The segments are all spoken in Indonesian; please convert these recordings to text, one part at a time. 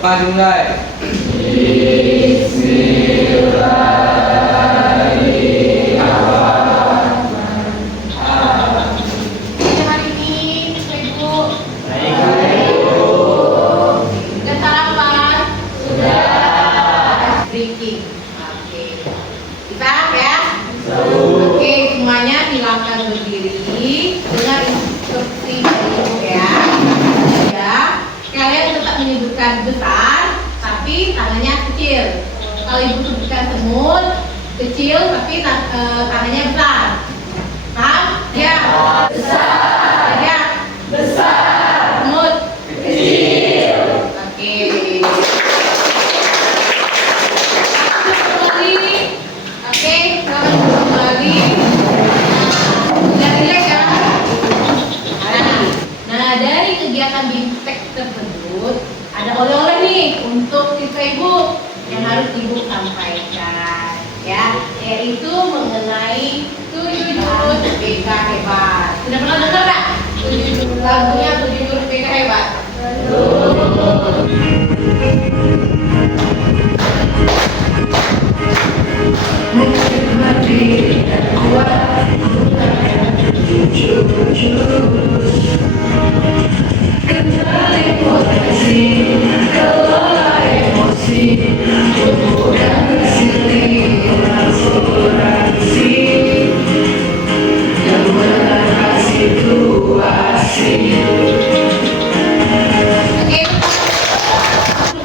Maju mulai. Hari ini Ibu Baik. udah sarapan? Sudah. Drinking. Oke. Bisa ya? Oke, semuanya silakan berdiri dengan instruksi dari Ibu ya. Ya, kalian tetap menyebutkan besar, tapi tangannya kecil. Kalau Ibu sebutkan semut, kecil tapi tangannya besar. Paham? Ya. Besar. Ya. Besar. Semut. Kecil. Oke. Kembali. Oke, selamat kembali. Sudah rileks ya? Nah, dari kegiatan BIMTEK tersebut ada oleh-oleh nih untuk siswa Ibu yang harus Ibu sampaikan, ya, yaitu mengenai 7 jurus BK hebat. Sudah pernah dengar nggak? 7 jurus lagunya 7 jurus BK hebat. Mungkin mandiri dan kuat menggunakan 7 jurus. Kenali potensi, kelola emosi, tumbuh dan silih asuransi, yang menangkan situasi. Oke,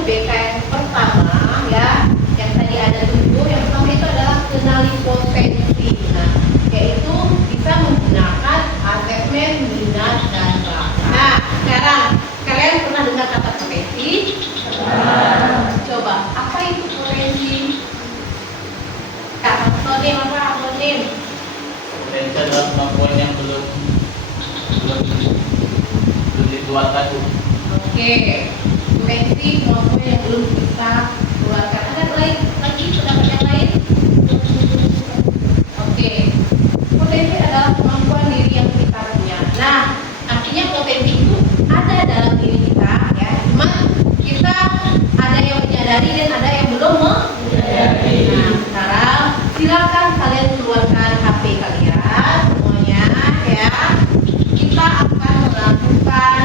BK yang pertama ya, yang tadi ada 7, yang pertama itu adalah kenali potensi. Nah, yaitu bisa menggunakan asesmen minat dan bakat. Nah, sekarang kalian pernah dengar kata potensi? Coba, apa itu potensi? Akronim apa akronim? Potensi adalah kemampuan yang belum dikeluarkan. Oke, potensi kemampuan yang belum kita keluarkan. Ada lain lagi pendapat yang lain? Oke, potensi adalah kemampuan diri yang kita punya. Nah, artinya potensi itu ada dalam diri kita, ya. Cuma kita ada yang menyadari dan ada yang belum menyadari. Nah, sekarang silakan kalian keluarkan HP kalian semuanya, ya. Kita akan melakukan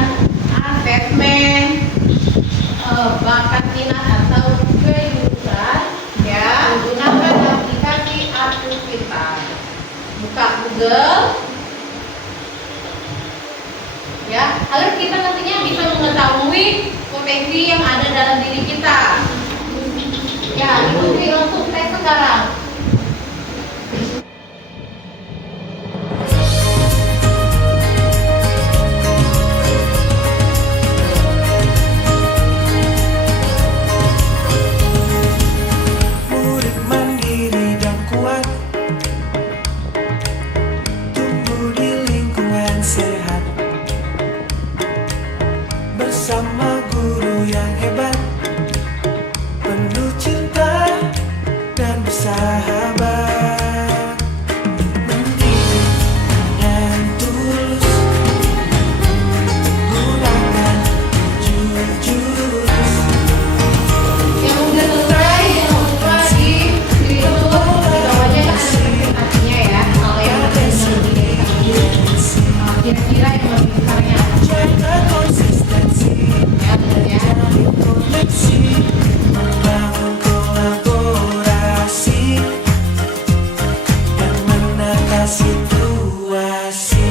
asesmen bakat minat atau kejurusan, ya, menggunakan aplikasi Aktivitas. Buka Google, ya, agar kita nantinya bisa mengetahui potensi yang ada dalam diri kita. Ya, ikuti langsung tes sekarang. Murid mandiri dan kuat, tumbuh di lingkungan sehat, bersama guru yang hebat, penuh cinta dan bersahabat. Mendidik dengan tulus, gunakan 7 jurus. Yang udah selesai, jangan lupa di screenshot di bawahnya kan ada presentasinya ya. Kalau yang udah kira-kira yang lebih besarnya Jaga konsistensi, ya, bener ya. koneksi, membangun kolaborasi, dan menata situasi.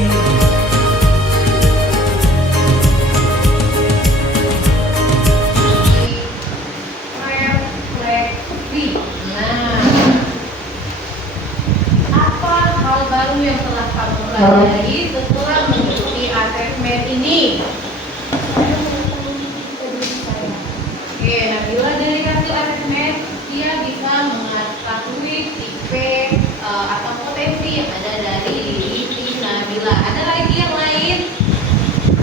Refleksi. Nah, apa hal baru yang telah kamu pelajari setelah mengikuti asesmen ini? Oke, nah bila dari hasil asesmen dia bisa mengetahui tipe atau potensi yang ada dari diri si Nabila. Ada lagi yang lain?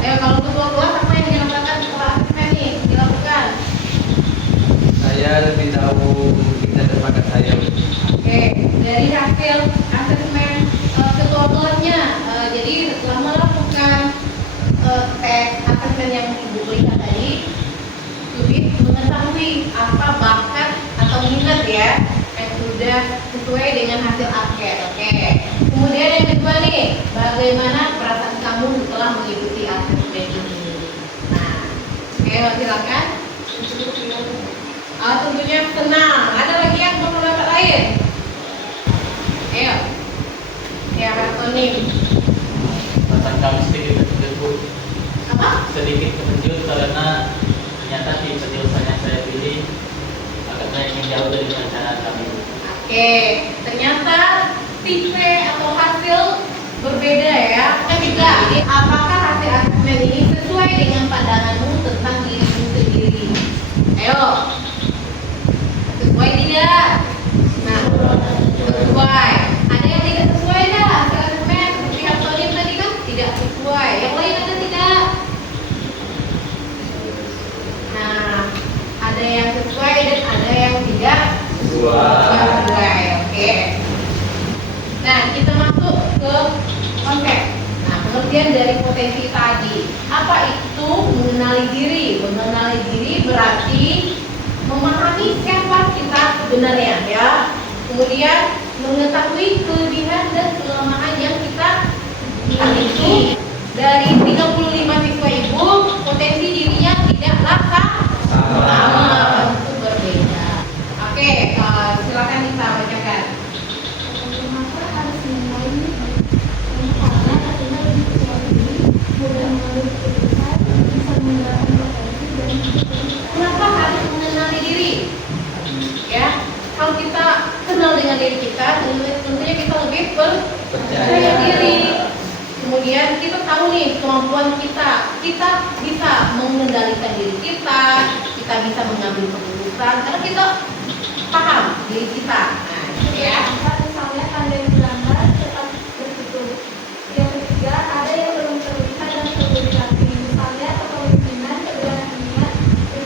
Ayo, kalau keluar apa yang dirasakan setelah asesmen nih dilakukan? Saya lebih tahu minat dan bakat saya. Oke, dari hasil asesmen ketua-ketuanya, jadi setelah melakukan tes asesmen yang Ibu berikan tadi, Subit mengetahui sudah sesuai dengan hasil angket. Oke. Kemudian yang kedua nih, bagaimana perasaan kamu setelah mengikuti asesmen ini? Nah, oke, silakan. Tentunya senang. Ada lagi yang berpendapat lain? Ayo. Ya, Tony. Perasaan kami sedikit terkejut, Bu. Apa? Sedikit terkejut karena ternyata di penjelasan yang saya pilih agak banyak yang jauh dari perencanaan kami. Oke, ternyata tipe atau hasil berbeda ya. Ketiga, apakah hasil asesmen ini sesuai dengan pandanganmu tentang dirimu sendiri? Ayo, sesuai tidak? Nah, sesuai. Ada yang tidak sesuai dah hasil asesmen seperti Antonin tadi kan tidak sesuai. Yang lain ada tidak? Nah, ada yang sesuai dan ada yang tidak sesuai. Oke. Nah, kita masuk ke konsep. Nah, pengertian dari potensi tadi. Apa itu mengenali diri? Mengenali diri berarti memahami siapa kita sebenarnya ya. Kemudian mengetahui kelebihan dan kelemahan yang kita miliki. Dari 35 siswa ibu, potensi dirinya tidaklah sama, tentu berbeda. Oke, silakan kita bacakan. Kenapa harus mengenali karena artinya lebih percaya diri, mudah mengambil keputusan, bisa menggunakan potensi dan Kenapa harus mengenali diri? Ya, kalau kita kenal dengan diri kita, tentunya kita lebih percaya diri. Kemudian kita tahu nih kemampuan kita bisa mengendalikan diri kita bisa mengambil keputusan karena kita paham diri kita. Nah, ya. misalnya ada yang melanggar tetap berhitung. Yang ketiga, ada yang belum terlihat dan terdeteksi, misalnya kepemimpinan, keberanian,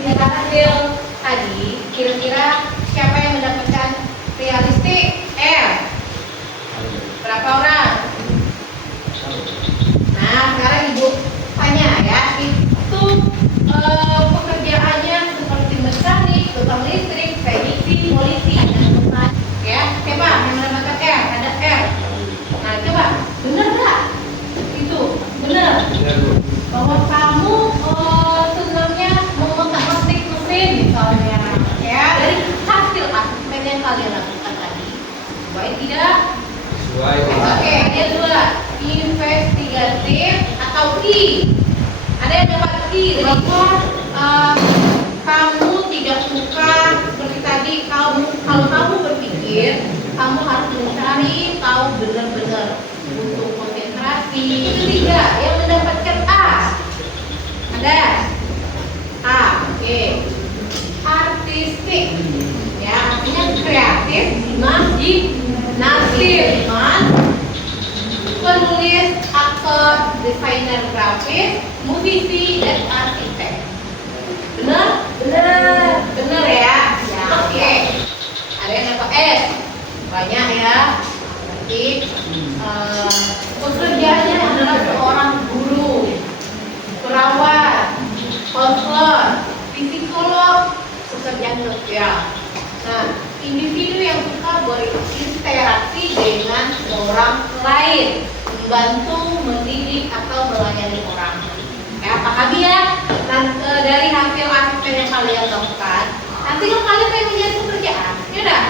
Dari hasil tadi, kira-kira siapa yang mendapatkan realistik? Berapa orang? Nah, sekarang ibu tanya ya, itu pekerjaannya seperti mekanik, tukang listrik, teknisi, polisi, ya, siapa yang mendapatkan R? Ada R. Nah, coba, benar nggak? Itu benar. Bahwa kamu sebenarnya mengotak-atik mesin misalnya, ya, dari hasil asesmen yang kalian lakukan tadi, baik tidak? Oke, ada dua, investigatif atau I. Ada yang dapat I, bahwa kamu tidak suka seperti tadi, kalau kamu berpikir, kamu harus mencari tahu benar-benar untuk konsentrasi. Ketiga, yang mendapatkan A. Ada A, oke. Artistik, ya, artinya kreatif, imajinatif, penulis, aktor, desainer grafis, musisi, dan arsitek. Benar? Benar ya? Ya, oke. Ada yang dapat S. Banyak ya. Berarti pekerjaannya adalah seorang guru, perawat, konselor, psikolog, pekerjaan sosial. Nah, individu yang suka berinteraksi dengan orang lain, membantu, mendidik, atau melayani orang. Ya, pahami ya? Dari hasil asesmen yang kalian lakukan, nanti kalau kalian pengen menjadi pekerjaan, ya udah.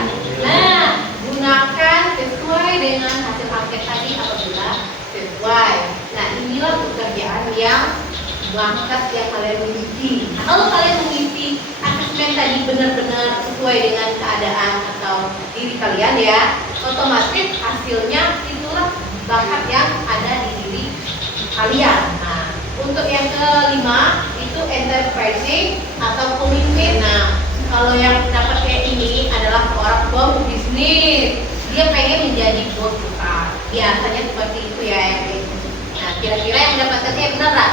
Nah, gunakan sesuai dengan hasil angket tadi apabila sesuai. Nah, inilah pekerjaan yang bakat yang kalian miliki. Nah, kalau kalian mengisi asesmen tadi benar-benar sesuai dengan keadaan atau diri kalian ya, otomatis hasilnya itulah bakat yang ada di diri kalian. Nah, untuk yang kelima itu enterprising atau pemimpin. Nah, kalau yang dapat kayak ini adalah seorang pembisnis. Dia pengen menjadi bos besar. Biasanya seperti itu ya. Nah, kira-kira yang mendapatkannya benar nggak?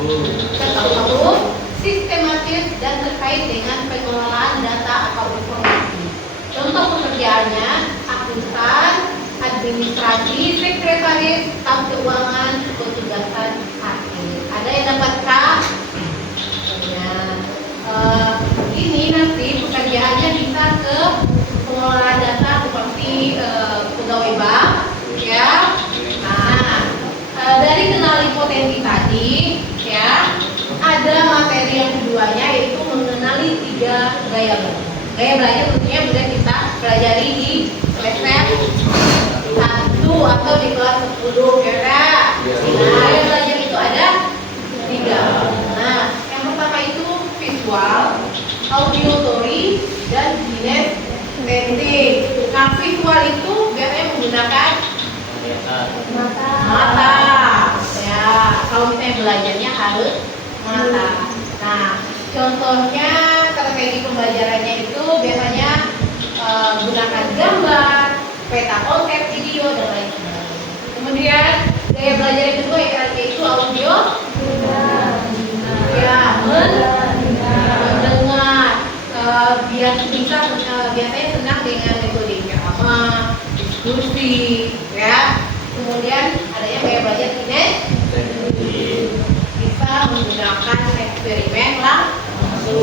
Tahu sistematis dan terkait dengan pengelolaan data atau informasi. Contoh pekerjaannya akuntan, administrasi, sekretaris, staf keuangan, petugasan hakim. Ada yang dapat K? Ya. Ini nanti pekerjaannya bisa ke pengelolaan data pegawai bank, ya. Nah, dari kenali potensi tadi, ya, ada materi yang keduanya yaitu mengenali 3 gaya belajar. Gaya belajar tentunya sudah kita pelajari di semester 1 atau di kelas 10, ya kan? Nah, gaya belajar itu ada 3. Nah, yang pertama itu visual, auditory, dan kinestetik. Nah, visual itu biasanya menggunakan mata. Ya, kalau misalnya belajarnya harus mata. Nah, contohnya strategi pembelajarannya itu biasanya gunakan gambar, peta konsep, video, dan lain sebagainya. Kemudian gaya belajar yang kedua yaitu audio. Ya, mendengar. Biasanya senang dengan metode ceramah, diskusi, ya. Kemudian adanya gaya belajar kinestetik, bisa menggunakan eksperimen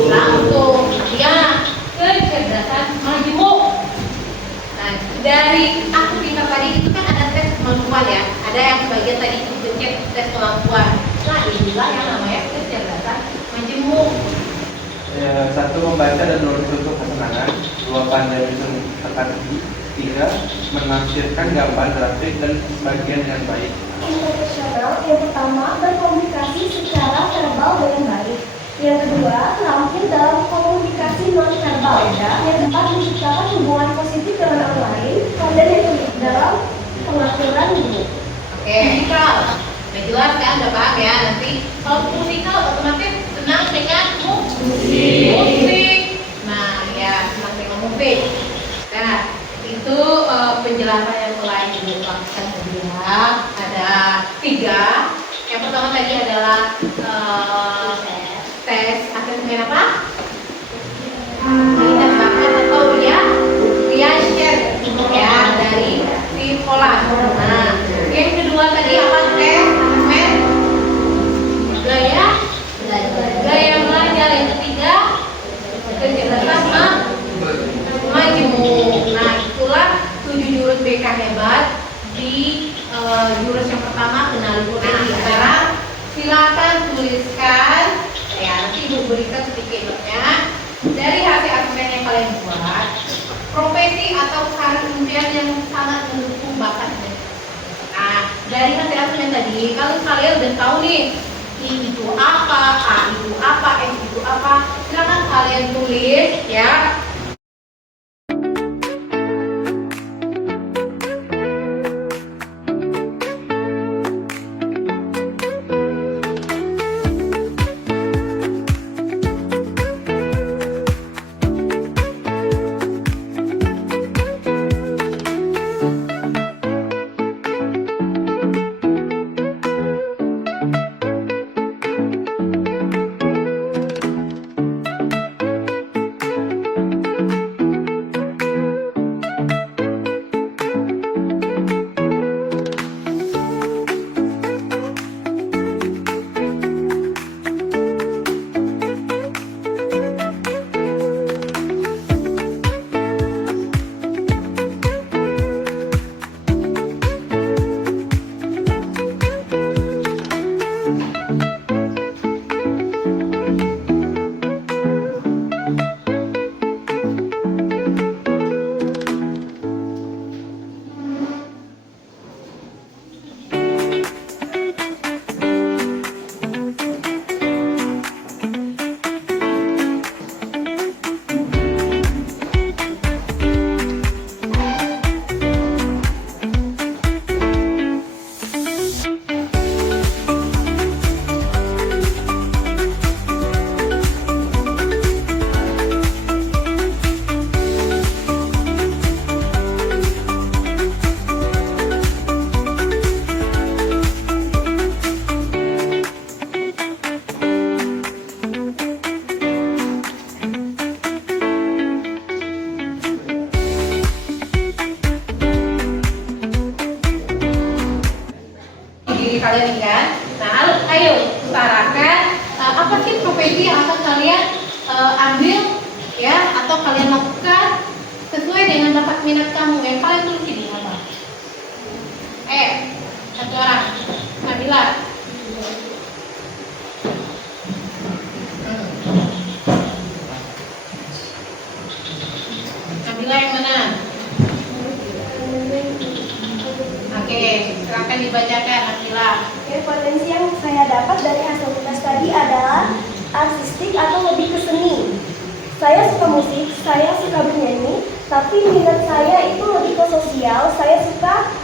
langsung, ya, kecerdasan majemuk. Nah, dari aku pintar tadi itu kan ada tes kemampuan, ya, ada yang sebagian tadi itu tes kemampuan. Nah, inilah yang namanya kecerdasan majemuk. Ya, 1. Membaca dan menulis untuk kesenangan. 2. Pandai teka-teki. 3. Menafsirkan gambar grafik dan bagian dengan baik. Internasional yang pertama berkomunikasi secara verbal dengan baik. Yang kedua, terampil dalam komunikasi non verbal. Yang keempat, menciptakan hubungan positif dengan orang lain. Dan yang kelima, dalam pengaturan guru. Oke, musikal. Udah jelas kan, udah paham ya. Nanti kalau musikal otomatis senang dengan musik. Nah, ya, senang dengan musik. Nah, itu penjelasan yang mulai dilakukan sedia. Ada 3. Yang pertama tadi adalah tes asesmen apa? Minat bakat atau Reaction, ya, dari sekolah. Nah, yang kedua tadi apa? Tes asesmen gaya belajar. Yang ketiga kecerdasan majemuk. Nah, itulah 7 jurus BK hebat. Di jurus yang pertama kenali potensi. Sekarang silakan tuliskan, ya, nanti ibu berikan sedikitnya dari hasil asesmen yang kalian buat, profesi atau karir impian yang sangat mendukung bakat. Nah, dari hasil asesmen tadi, kalau kalian udah tahu nih, I itu apa, A itu apa, S itu apa, silakan kalian tulis, ya. Kalian kan. Nah, ayo utarakan apa sih profesi yang akan kalian ambil, ya, atau kalian lakukan sesuai dengan bakat minat kamu. Yang kalian tulis ini apa? Satu orang. Nabila. Nabila yang mana? Oke, silakan dibacakan Nabila. Oke, potensi yang saya dapat dari hasil tes tadi adalah artistik atau lebih ke seni. Saya suka musik, saya suka bernyanyi, tapi minat saya itu lebih ke sosial. Saya suka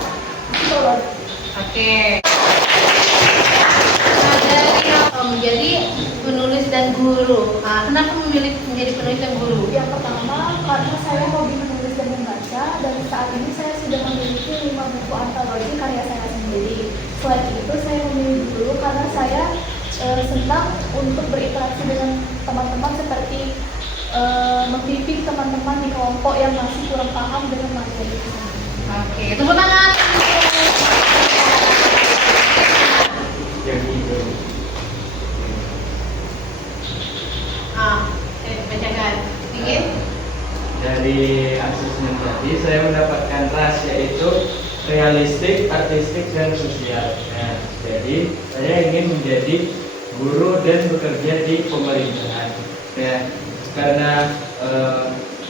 psikologi. Oke. Nah, dari menjadi penulis dan guru. Nah, kenapa memilih menjadi penulis dan guru? Yang pertama, karena saya hobi menulis dan membaca, dan saat ini saya sudah memiliki 5 buku antologi karya saya sendiri. Selain itu, saya memilih guru karena saya senang untuk berinteraksi dengan teman-teman seperti membimbing teman-teman di kelompok yang masih kurang paham dengan materi tersebut. Oke, tepuk tangan. Bacakan. Ingin? Dari asesmen tadi saya mendapatkan ras, yaitu realistik, artistik, dan sosial. Nah, jadi saya ingin menjadi guru dan bekerja di pemerintahan. Nah, karena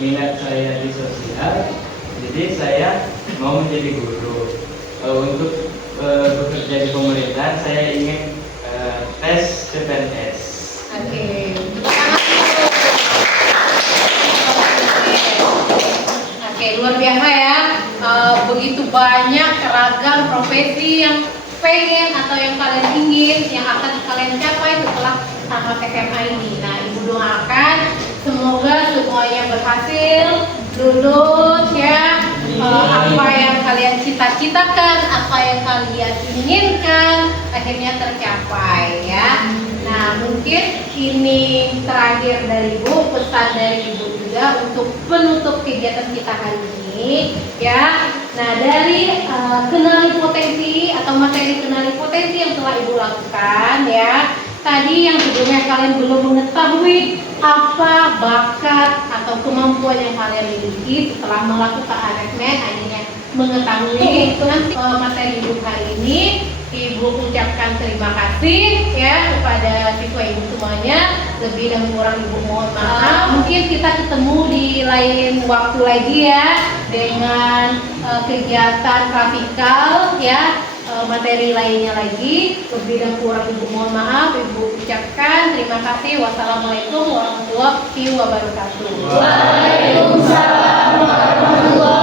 minat saya di sosial, jadi saya mau menjadi guru. Untuk bekerja di pemerintahan saya ingin tes CPNS. Oke. Oke, luar biasa ya. Begitu banyak ragam profesi yang pengen atau yang kalian ingin, yang akan kalian capai setelah tamat SMA ini. Nah, Ibu doakan semoga semuanya berhasil, lulus ya. Apa yang kalian cita-citakan, apa yang kalian inginkan akhirnya tercapai ya. Nah, mungkin ini terakhir dari Ibu, pesan dari Ibu juga untuk penutup kegiatan kita hari ini ya. Nah, dari kenali potensi atau materi kenali potensi yang telah Ibu lakukan ya. Tadi yang sebelumnya kalian belum mengetahui apa bakat atau kemampuan yang kalian miliki, setelah melakukan asesmen akhirnya mengetahui. Nanti materi Ibu hari ini Ibu ucapkan terima kasih ya kepada siswa Ibu semuanya. Lebih dan kurang Ibu mohon maaf. Mungkin kita ketemu di lain waktu lagi ya dengan kegiatan praktikal ya, materi lainnya lagi. Lebih dan kurang Ibu mohon maaf. Ibu ucapkan terima kasih. Wassalamualaikum warahmatullahi wabarakatuh. Waalaikumsalam warahmatullahi